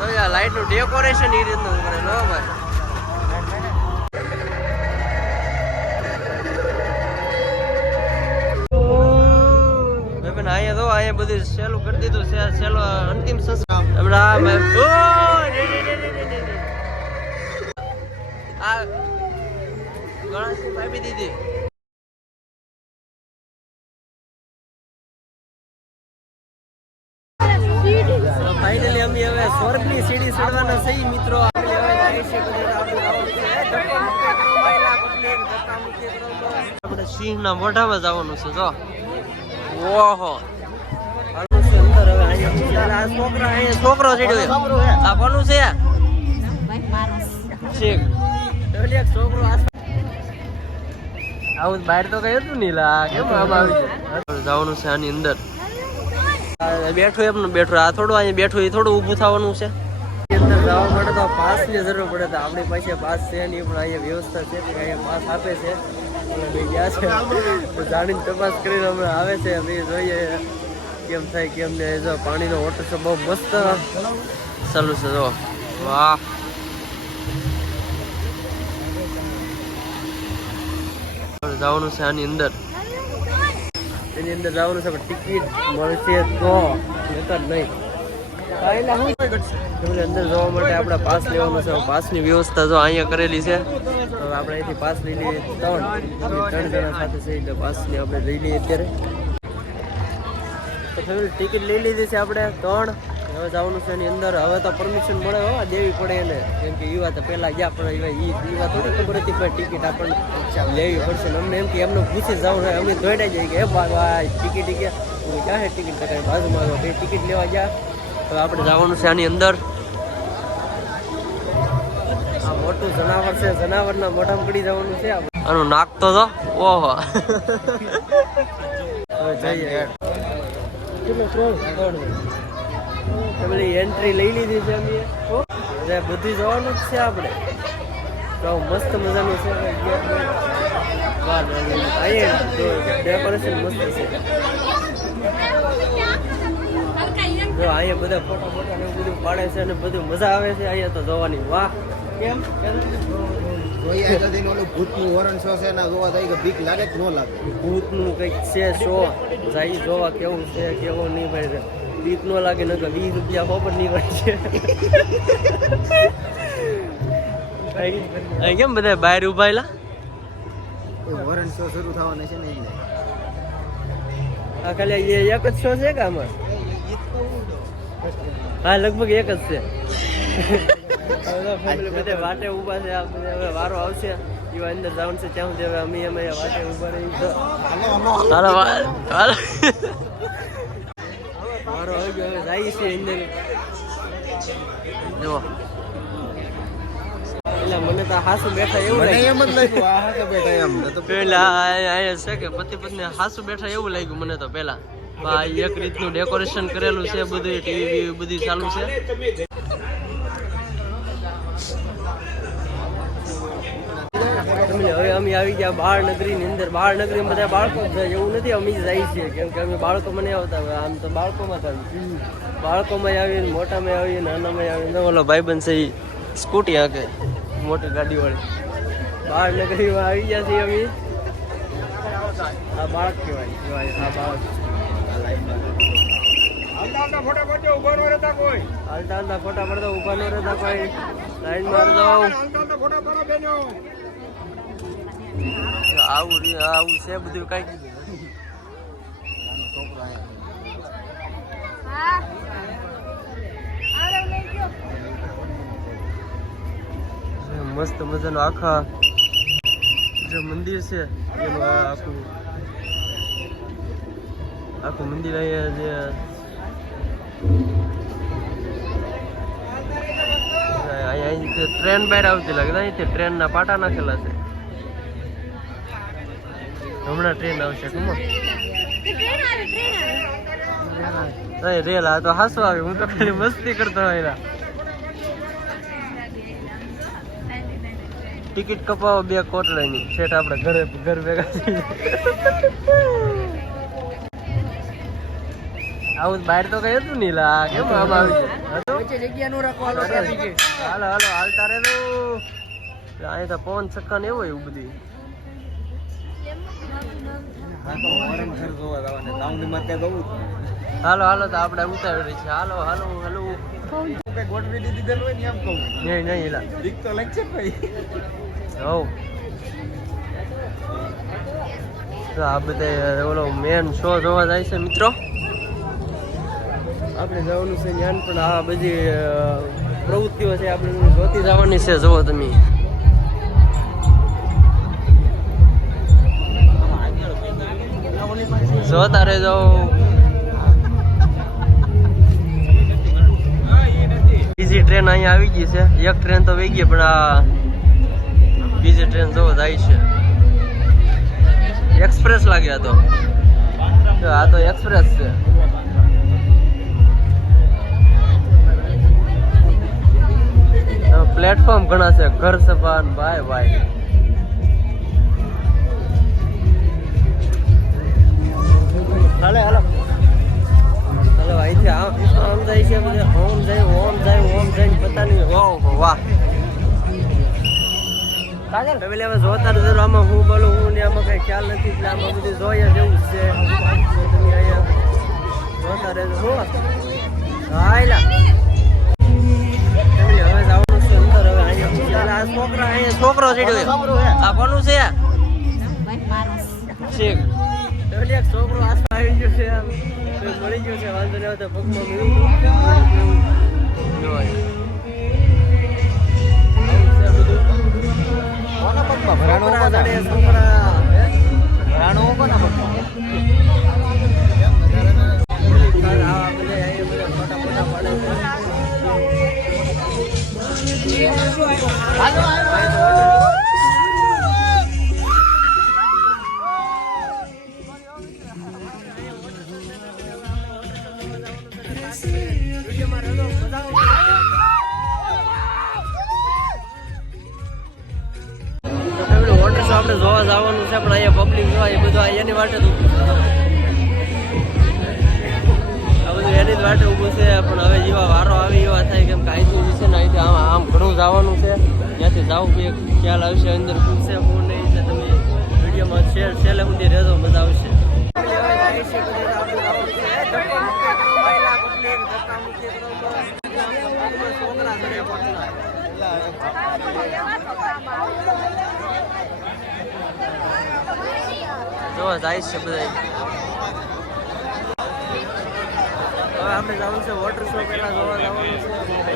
તો આ લાઈટનું ડેકોરેશન એ રીતનું કરેલું લો ભાઈ? અહીંયા તો અહીંયા બધું સહેલું કરી દીધું સેલો અંતિમ સંસ્કાર. આ ભાઈ- ઓ, રે, રે, રે, રે, રે, રે, રે. આ ગણેશની પાઇપી દીધી. સિંહના મોઢામાં જવાનું છે, જો. ઓહો. છોકરા ચડ્યો. આ છે? આવું બહાર તો કઈ હતું નહીં, લા. કેમ આમ આવી જવાનું છે આની અંદર. બેઠું એમનું બેઠું. આ થોડું અહીંયા બેઠું, એ થોડું ઊભું થવાનું છે. અંદર જવા માટે તો પાસની જરૂર પડે, તો આપણી પાસે પાસ છે નહીં, પણ અહીંયા વ્યવસ્થા છે અહીંયા પાસ આપે છે. જાણીને તપાસ કરીને અમે આવે છે. અમે જોઈએ કેમ થાય, કેમ ને જો, પાણીનો વોટર છે બહુ મસ્ત. ચાલુ છે જો. વાહ. જવાનું છે આની અંદર. એની અંદર જવાનું છે, પણ ટિકિટ મળશે તો નકર નહીં. અંદર જવા માટે આપણે પાસ લેવાનો છે. પાસની વ્યવસ્થા જો અહીંયા કરેલી છે. હવે આપણે અહીંથી પાસ લઈ લઈએ ત્રણ. ત્રણ જણા સાથે છે એટલે પાસની આપણે લઈ લઈએ અત્યારે. તો ફેમિલી, ટિકિટ લઈ લીધી છે આપણે ત્રણ. હવે જવાનું છે એની અંદર. હવે તો પરમિશન મળે હો, દેવી પડે એને. કેમ કે યુવા તો પહેલા ગયા પણ એવા એ યુવા થોડી ખબર હતી પણ ટિકિટ આપણને લેવી પડશે. અમને એમ કે એમને પૂછી જવું હોય, અમે દોડાઈ જઈએ કે એ ભાઈ ટિકિટ ગયા ક્યાં છે ટિકિટ બાજુમાં તો ટિકિટ લેવા ગયા. હવે આપણે જવાનું છે આની અંદર આ મોટું જનાવર છે જનાવરના મોઢામાં પડી જવાનું છે. આનું નાક તો જો ઓહો. જઈએ પેલી એન્ટ્રી લઈ લીધી છે અમે. બધું જવાનું જ છે આપણે. તો મસ્ત મજાનું છે ડેકોરેશન મસ્ત છે. જો અહીંયા બધા ફોટા ફોટા ને બધું પાડે છે અને બધું મજા આવે છે. અહીંયા તો જોવાની. વાહ. કેમ? જોઈએ ઓલું ભૂતનું વરણ શો છે એના જોવા થાય કે બીક લાગે કે ન લાગે? ભૂતનું કંઈક છે શો? જાય જોવા કેવું છે કેવો નહીં ભાઈ બીક ન લાગે ન વીસ રૂપિયા ખબર નહીં ભાઈ છે. અહીં કેમ બધા બહાર ઉભાયેલા? વરણ શો શરૂ થવાના છે ને આ ખાલી એ એક જ શો છે કે આમાં? હા લગભગ એક જ છે. તો બધે વાટે ઊભા છે હવે વારો આવશે. એવા અંદર જવાનું છે ત્યાં સુધી હવે અમે અમે વાટે ઊભા રહી. વારો આવી ગયો હવે જાય છે અંદર. જો એટલે મને તો હાસુ બેઠા એવું લાગ્યું. એમ જ લાગ્યું બેઠા એમ. ન તો પેલા અહીંયા છે કે પતિ પત્ની હાસુ બેઠા એવું લાગ્યું મને તો પેલા. આ એક રીતનું ડેકોરેશન કરેલું છે બધું ટીવી બધું ચાલુ છે. હવે અમે આવી ગયા બાળ નગરી ની અંદર બાળ નગરી બધા બાળકો જ જાય એવું નથી અમે જાય છીએ કેમ કે અમે બાળકો મને આવતા હોય આમ તો બાળકોમાં તો બાળકોમાં આવીને મોટામાં આવીને નાનામાં આવીને ઓલો ભાઈબંધ છે એ સ્કૂટી હાકે મોટી ગાડી વાળી બાળ નગરીમાં આવી ગયા છીએ અમે આ બાળક કહેવાય આ બાળક હાલતા હાલતા ફોટા પડતા ઊભા ન રહેતા કોઈ લાઈન માર ફોટા પડો રી- આવું આવું છે બધું કઈ મસ્ત મજાનો આખા જે મંદિર છે એનું આખું આખું મંદિર અહીંયા જે અહીંયા ટ્રેન બહાર આવતી લાગે અહીંથી ટ્રેનના પાટા નાખેલા છે. હમણાં ટ્રેન આવશે કમો નહીં રેલ આ તો હાસો આવી હું તો ખાલી મસ્તી કરતો હોય ટિકિટ કપાવો બે કોટડાની છેઠ આપણે ઘરે ઘર ભેગા આવું બહાર તો કઈ હતું નહીં લા. કેમ આમ આવી ગયું? જગ્યા નું રાખો હાલો હાલો હાલો. હાલતા રે અહીં તો પવન છક્કા ને એવું એવું બધી. હાલો હાલો, તો આપણે ઉતારી છે. હાલો હાલો હાલો. ગોઠવી દીધી હોય ને એમ કહું નહીં નહીં, એલા. દીક તો લાગશે ભાઈ હવ. તો આ બધા ઓલો મેન શો જોવા જાય છે, મિત્રો. આપણે જવાનું છે જ્ઞાન પણ આ બધી પ્રવૃત્તિઓ છે આપણે જોતી જવાની છે જોવો તમે. જોતા રહેજો બીજી ટ્રેન અહીંયા આવી ગઈ છે. એક ટ્રેન તો વહી ગઈ, પણ આ બીજી ટ્રેન જોવો જાય છે. એક્સપ્રેસ લાગે તો. જો આ તો એક્સપ્રેસ છે. પ્લેટફોર્મ ઘણા છે. ઘર સભા ભાઈ ભાઈ. હાલે હાલો. હાલો અહીંથી આમ આમ જાય છે બધે ઓમ જાય ઓમ જાય ઓમ જાય પતા નહીં. વાહ વાહ જોતા જરા આમાં હું બોલું હું ને આમાં કઈ ખ્યાલ નથી એટલે આમાં બધું જોયા જેવું છે. તમે અહીંયા જોતા રહેજો હું. હાયલા હવે જવાનું છે અંદર હવે અહીંયા આ છોકરા અહીંયા છોકરો ચડ્યો આ કોનું છે? શેખ. ફેમિલી એક છોકરો આસપાસ આવી ગયો છે આમ. મળી ગયો છે વાંધો નહીં આવતો પગમાં હે? ભરાણો કોના પગમાં? આપણે જોવા જવાનું છે પણ અહીંયા પબ્લિક જોવા એ બધું આ એની માટે જ ઊભું છે. આ બધું એની જ માટે ઊભું છે પણ હવે જેવા વારો આવે એવા થાય કેમ કે અહીંથી છે ને અહીંથી આમ આમ ઘણું જવાનું છે. ત્યાંથી જવું બી ખ્યાલ આવશે અંદર. શું છે શું નહીં છે તમે વિડીયોમાં શેર છેલ્લે સુધી રહેજો મજા આવશે. હવે જાય છે બધે તો આપણે જવાનું છે. એ ધક્કા મુક્કી કરો મહિલા public, ધક્કા મુક્કી કરો બસ. છોકરા ઘરે. જોવા જાય છે બધા હવે આપણે જવાનું છે વોટર શો પહેલા જોવા જવાનું છે.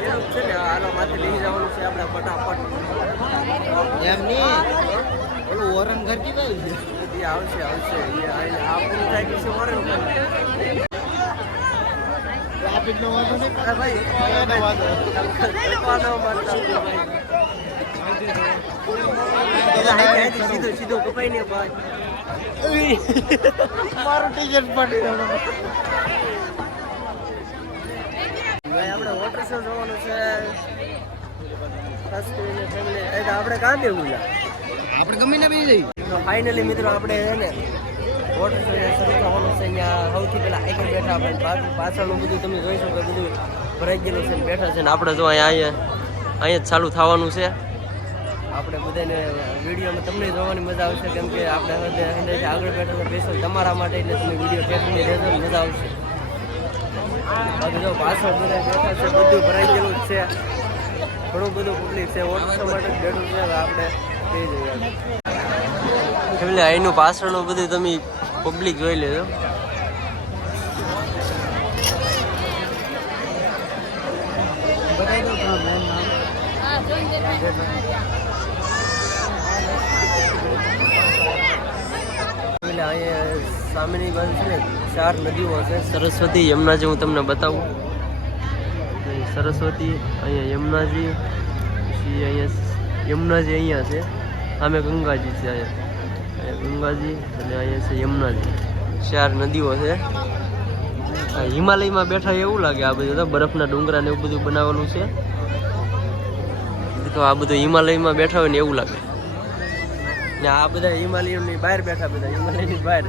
જ છે ને આનો માથે લઈ જવાનું છે આપણે ફટાફટ. એમ નહીં. ઓલું ઓરન ઘર કીધું છે એ આવશે આવશે. એ આઈને આ પૂરું થાય પછી ઓરેન્જ કરે. ટ્રાફિક નો વાંધો નહીં. ભાઈ વાંધો ભાઈ. અહીંથી સીધું સીધું કપાઈ ને ભાઈ. મારું ટીચર પડી ગયું ભાઈ છે આપણે આપણે ગમે ને ફાઇનલી મિત્રો આપણે છે ને વોટર શો છે. અહીંયા સૌથી પહેલાં આગળ બેઠા આપણે. પાછળનું બધું તમે જોઈ શકો, બધું ભરાઈ ગયેલું છે બેઠા છે ને. આપણે જો અહીંયા અહીંયા અહીંયા ચાલુ થવાનું છે. આપણે બધાને વિડીયોમાં તમને જોવાની મજા આવશે, કેમ કે આપણે હૃદય આગળ બેઠા સ્પેશિયલ તમારા માટે એટલે તમે વીડિયો ટેકની રહેજો મજા આવશે. બાકી જો પાછળ બધા બેઠા છે, બધું ભરાઈ ગયેલું જ છે. ઘણું બધું પબ્લિક છે. વોટર માટે બેઠું છે આપણે થઈ જઈએ એટલે અહીંનું પાછળનું બધું તમે પબ્લિક જોઈ લેજો બતાવી દો તમારું મેન નામ એટલે અહીંયા સામેની બાજુ છે ને ચાર નદીઓ છે સરસ્વતી, યમુનાજી હું તમને બતાવું. સરસ્વતી, અહીંયા યમુનાજી, પછી અહીંયા યમુનાજી અહીંયા છે. સામે ગંગાજી છે અહીંયા. ગંગાજી અને અહીંયા છે યમુનાજી. ચાર નદીઓ છે. હિમાલયમાં બેઠા એવું લાગે આ બધું બરફના ડુંગરા ને એવું બધું બનાવેલું છે. તો આ બધું હિમાલયમાં બેઠા હોય ને એવું લાગે. આ બધા હિમાલયની બહાર બેઠા બધા હિમાલયની બહાર.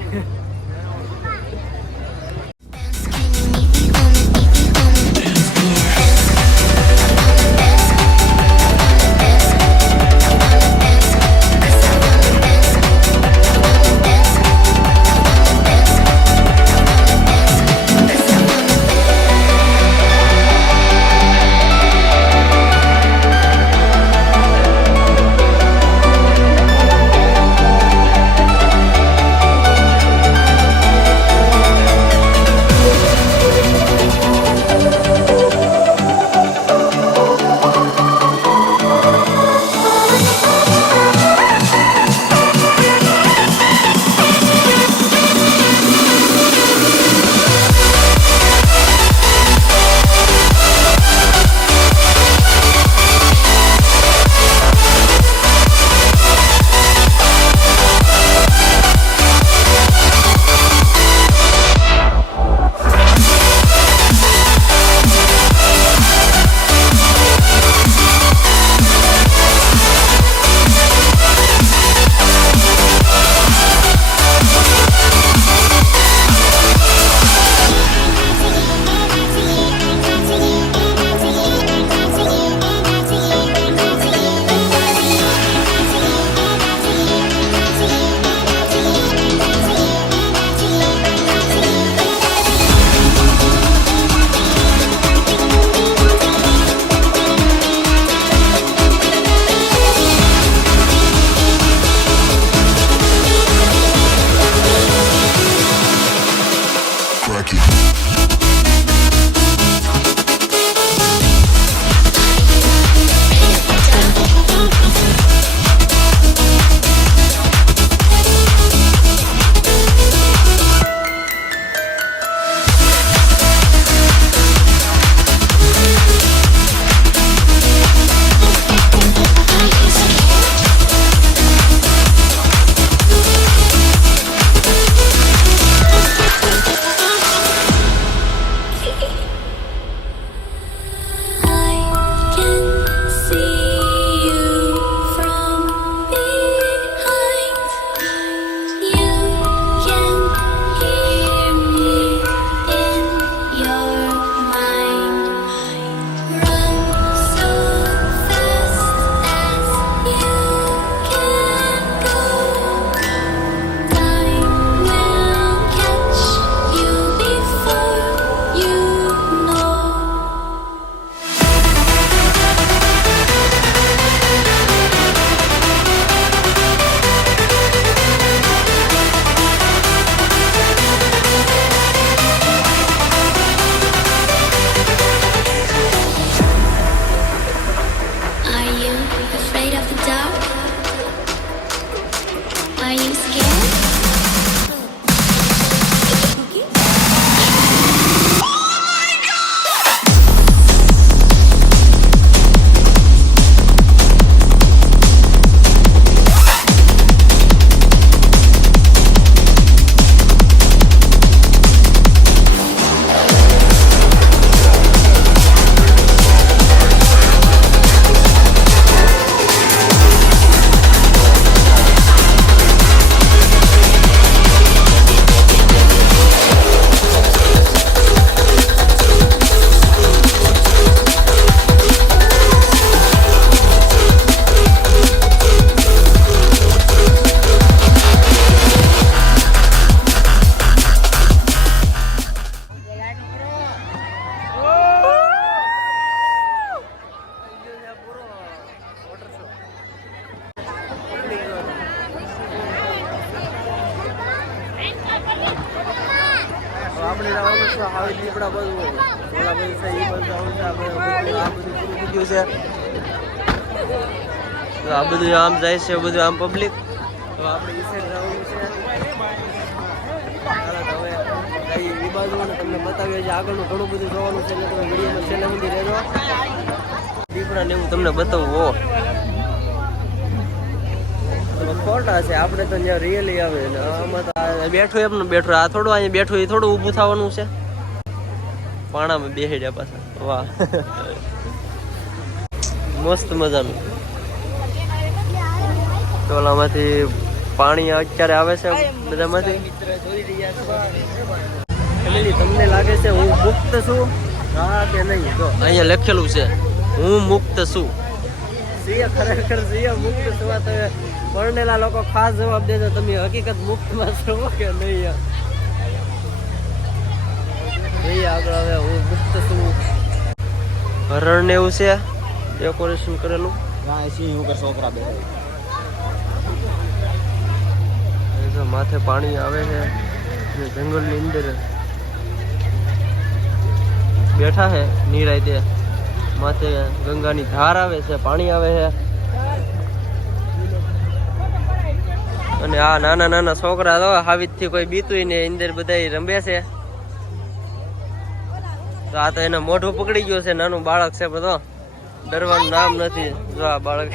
આ બધું આમ જાય છે, બધું આમ પબ્લિક તો આપણે ઈ જવાનું છે. અને તમને બતાવીએ છે આગળનું ઘણું બધું જોવાનું છે, એટલે તમે વિડીયોમાં છેલ્લે સુધી રહેજો. દીપડા ને એવું તમને બતાવું, હો. છે, આપણે તો જ્યાં રિયલી આવે આમાં તો બેઠું એમ ને બેઠું, આ થોડું અહીંયા બેઠું એ થોડું ઊભું થવાનું છે. પાણામાં બેસી પાછા. વાહ. મસ્ત મજાનું. ટોલામાંથી પાણી અત્યારે આવે છે બધામાંથી? તમને લાગે છે હું મુક્ત છું? હા કે નહીં? તો અહીંયા લખેલું છે હું મુક્ત છું. સિંહ ખરેખર સિંહ મુક્ત થવા આ તમે પરણેલા લોકો ખાસ જવાબ દેજો તમે હકીકત મુક્તમાં છો કે નહીં યાર? નહીં આગળ હવે હું મુક્ત છું. હરણ ને એવું છે? ડેકોરેશન કરેલું? હા સિંહ ઉપર છોકરા બેઠા માથે પાણી આવે છે અને જંગલની અંદર બેઠા છે, નીરાય તે. માથે ગંગાની ધાર આવે છે, પાણી આવે છે. અને આ નાના નાના છોકરા તો હાવીથી કોઈ બીતું ને અંદર બધા રમે છે. તો આ તો એને મોઢું પકડી ગયું છે, નાનું બાળક છે બધો. ડરવાનું નામ નથી. જો આ બાળક.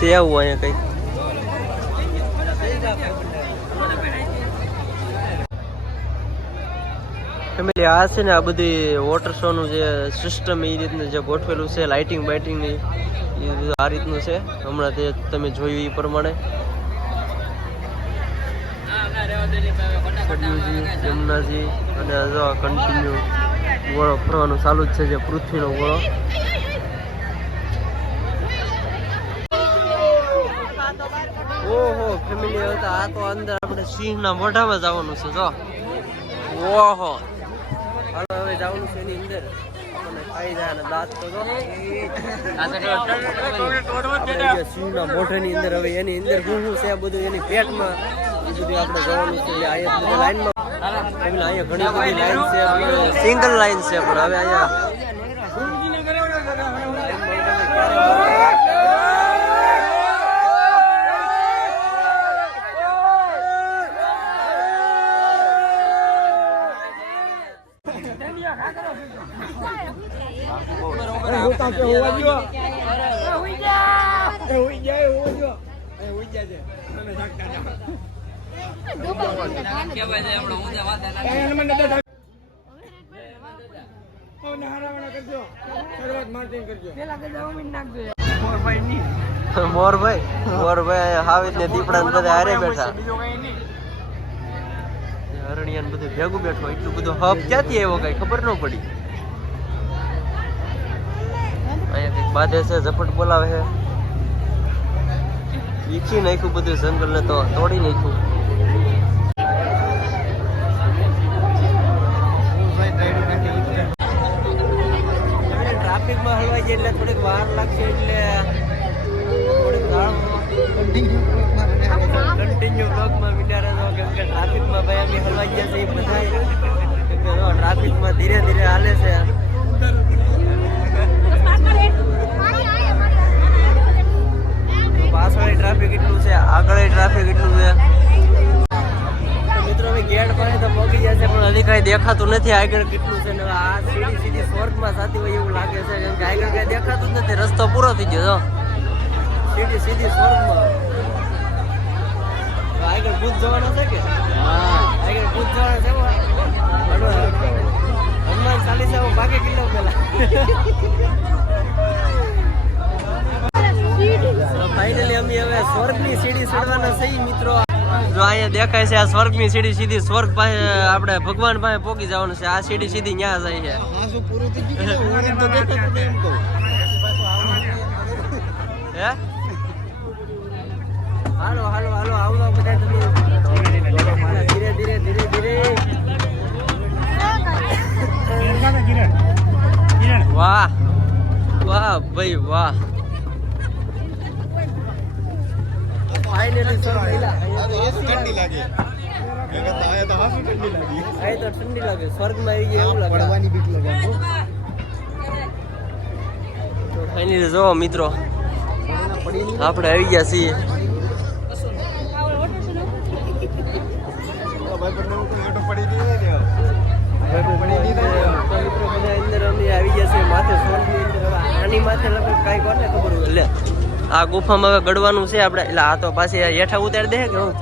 સેવ અહીંયા કઈ. ફેમિલી આ છે ને, આ બધી વોટર શો નું જે સિસ્ટમ એ રીતનું જે ગોઠવેલું છે લાઇટિંગ બાઇટિંગની એ આ રીતનું છે. હમણાં તે તમે જોયું એ પ્રમાણે. યમુનાજી અને કન્ટિન્યુ ગોળો ફરવાનું ચાલુ જ છે, જે પૃથ્વીનો ગોળો. ઓહો ફેમિલી આ તો અંદર આપણે સિંહના મોઢામાં જવાનું છે જો. ઓહો. હાલો હવે જવાનું છે એની અંદર. આપણને ખાઈ જાય અને દાંત તો જો. સિંહના મોઢાની અંદર હવે એની અંદર શું શું છે આ બધું એની પેટમાં. એ બધું આપણે જવાનું છે. અહીંયા લાઈનમાં. અહીંયા ઘણી બધી લાઈન છે સિંગલ લાઈન છે પણ હવે અહીંયા મોરભાઈ મોરભાઈ હાવીજ ને દીપડા ને બધા હારે બેઠા. હરણિયા ને બધું ભેગું બેઠો એટલું બધું હબ ક્યાંથી આવ્યો કઈ ખબર ન પડી. અહીંયા કંઈક બાંધે છે ઝપટ બોલાવે છે. વીખી નાખ્યું બધું જંગલ ને તો તોડી નાખ્યું. થોડીક વાર લાગશે એટલે કન્ટિન્યુ બ્લોગમાં મીડિયા રહેજો કેમ કે ટ્રાફિકમાં ભાઈ અમે હલવાઈ ગયા છે એ બધા ધીરે ધીરે હાલે છે. પાછળ ટ્રાફિક એટલું છે આગળ ટ્રાફિક એટલું છે. મિત્રો ગેટ પાસે તો પહોંચી ગયા છે, પણ હજી કાંઈ દેખાતું નથી આગળ કેટલું હવે આ સીડી સીધી સ્વર્ગમાં સાથી હોય એવું લાગે છે. કેમ કે આગળ કાંઈ દેખાતું જ નથી. રસ્તો પૂરો થઈ ગયો જો. સીધી સીધી સ્વર્ગમાં. આગળ ભૂત જવાના છે કે? આગળ ભૂત જવાના છે હનુમાન હનુમાન ચાલીસા હું ભાગે કિલ્લો પેલા ફાઇનલી અમે હવે સ્વર્ગની સીડી ચડવાના છે મિત્રો. જો અહીંયા દેખાય છે આ સ્વર્ગની સીડી સીધી સ્વર્ગ પાસે આપણે ભગવાન પાસે પોકી જવાનું છે. આ સીડી સીધી ન્યા જાય છે. હું? હાલો હાલો હાલો આવો બધા ધીરે ધીરે ધીરે ધીરે. વાહ વાહ ભાઈ વાહ. ફાઇનલી સર ઠંડી લાગે. ઠંડી લાગી. સ્વર્ગમાં આવી ગયા એવું લાગે. બીક તો ફાઇનલી જો મિત્રો. આપણે આવી ગયા છીએ. આટો પડી નહીં ને અંદર છે માથે આની માથે લગભગ કાંઈ કોને ખબર એટલે લે. આ ગુફામાં હવે ગડવાનું છે આપણે. એટલે આ તો પાછી હેઠા ઉતારી દે કે હું?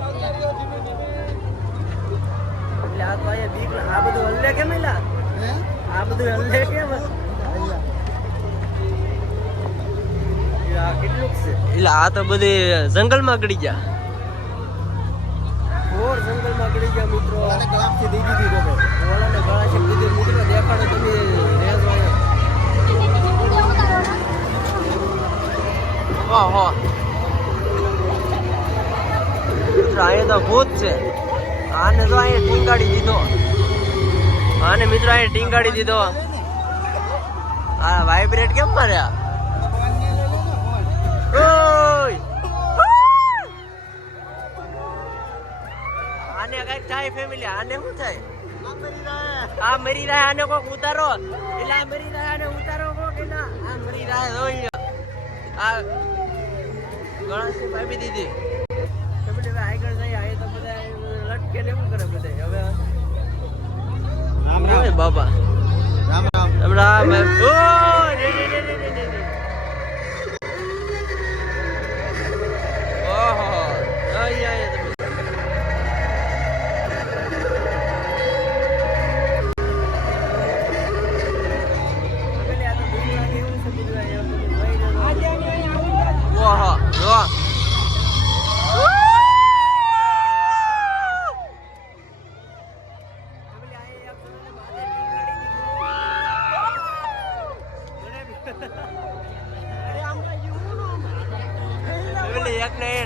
આ બધું હલ્લે કેમ આ બધું હલ્લે કેમ આ કેટલુંક છે? એટલે આ તો બધી જંગલમાં ગડી ગયા. ઘોર જંગલમાં ગડી ગયા મિત્રો? ગળામથી દીધી ઓલાને ગળા છે દેખાડો તમે. ઓહો અહીંયા તો ભૂત છે. આને તો અહીંયા ટીંગાડી દીધો. આને મિત્રો અહીંયા ટીંગાડી દીધો. આ વાઇબ્રેટ કેમ માર્યા આને કંઈક થાય ફેમિલી આને શું થાય? આ મરી રહ્યા આને કોક ઉતારો? એટલે આ મરી રહ્યા આને ઉતારો કોક એના? આ મરી રહ્યા આ ગણેશની ભાભી દીધી. તો પછી હવે આગળ જઈએ આ તો બધા લટકે ને શું કરે બધા? હવે રામ રામ. બાબા. રામ રામ. રામ મેં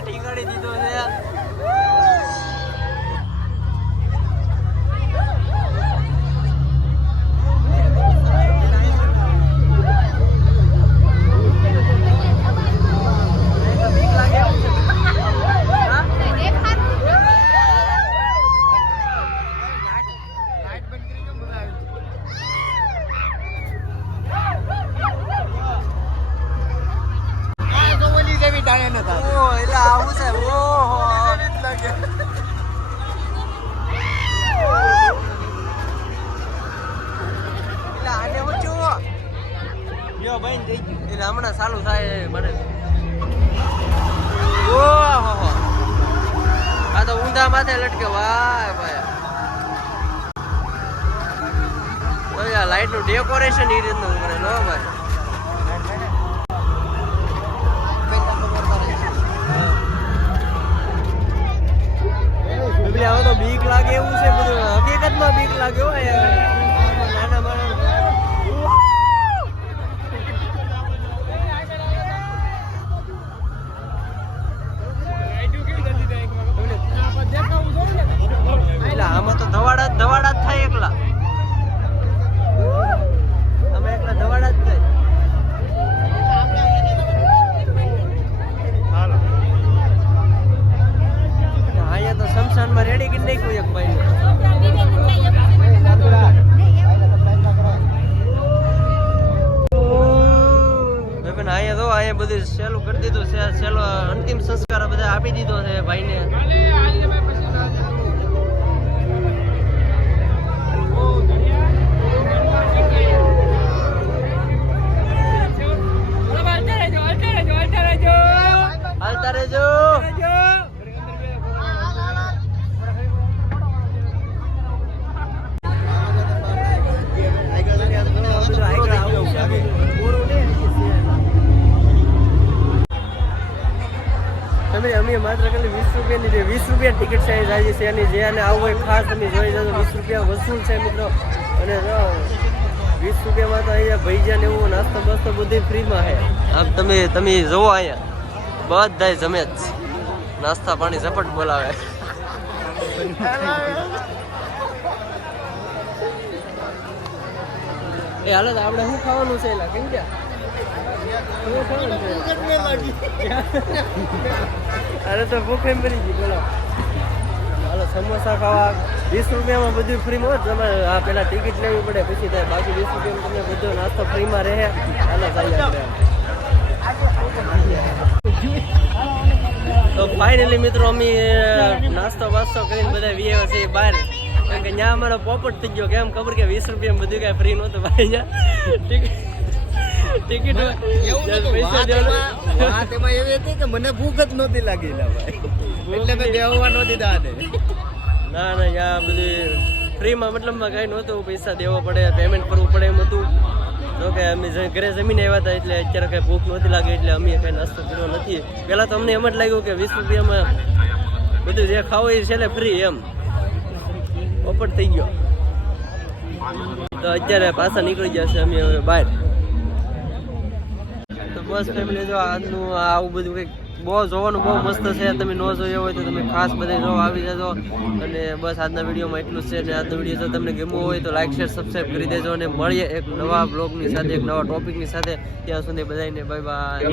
ટીંગાડી માથે લટકે ભાઈ. આ લાઈટનું ડેકોરેશન એ રીતનું કરે નો ભાઈ. બીક લાગે એવું છે બધું. હકીકતમાં બીક લાગે હોય યાર નાના માણસ એટલે આમાં તો ધવાડા જ ધવાડા જ થાય એકલા આમાં એકલા ધવાડા જ થાય અહીંયા તો શમશાનમાં રેડી કરી નાખ્યું એક ભાઈ અહીંયા તો અહીંયા બધું સહેલું કરી દીધું છે. છેલ્લો અંતિમ સંસ્કાર બધા આપી દીધો છે ભાઈને. રૂપિયા છે મિત્રો. અને વીસ રૂપિયામાં તો અહીંયા ભૈજાને એવું નાસ્તો બાસ્તો બધી ફ્રીમાં છે. આમ તમે તમે જોવો અહીંયા. બધા જમે જ. નાસ્તા પાણી ઝપટ બોલાવે. એ હાલો તો આપણે શું ખાવાનું છે એલા? કેમ કે અરે તો ભૂખે મરી ગઈ બોલો. સમોસા ખાવા વીસ રૂપિયામાં બધું ફ્રીમાં હોય તમારે આ પેલા ટિકિટ લેવી પડે પછી થાય બાકી વીસ રૂપિયામાં તમને બધો નાસ્તો ફ્રીમાં રહે. અને તો ફાઇનલી મિત્રો અમે નાસ્તો વાસ્તો કરીને બધા વીએ છે બહાર. કારણ કે ત્યાં અમારો પોપટ થઈ ગયો કેમ ખબર કે વીસ રૂપિયા બધું કાંઈ ફ્રી નહોતું ભાઈ અહીંયા? ટિકિટ ટિકિટ વાત એમાં એવી હતી કે મને ભૂખ જ નહોતી લાગી એટલે મેં બેહવા નહોતી દાને ના ના, યા બધું ફ્રીમાં મતલબમાં કાંઈ નહોતું, પૈસા દેવા પડે પેમેન્ટ કરવું પડે એમ હતું. તો કે અમે ઘરે જમીને આવ્યા હતા એટલે અત્યારે કાંઈ ભૂખ નહોતી લાગે, એટલે અમે કાંઈ નાસ્તો કર્યો નથી. પહેલાં તો અમને એમ જ લાગ્યું કે વીસ રૂપિયામાં બધું જે ખાવું એ છેલ્લે ફ્રી એમ. પોપટ થઈ ગયો. તો અત્યારે પાછા નીકળી જશે અમે હવે બહાર. તો બસ ફેમિલી જો આજનું આવું બધું કંઈક બહુ જોવાનું બહુ મસ્ત છે. તમે ન જોયો હોય તો તમે ખાસ બધે જો આવી જજો. અને બસ આજના વિડીયોમાં એટલું જ છે. અને આજનો વીડિયો જો તમને ગમ્યો હોય તો લાઈક શેર સબસ્ક્રાઈબ કરી દેજો. અને મળીએ એક નવા બ્લોગની સાથે, એક નવા ટોપિકની સાથે. ત્યાં સુધી બધાને બાય બાય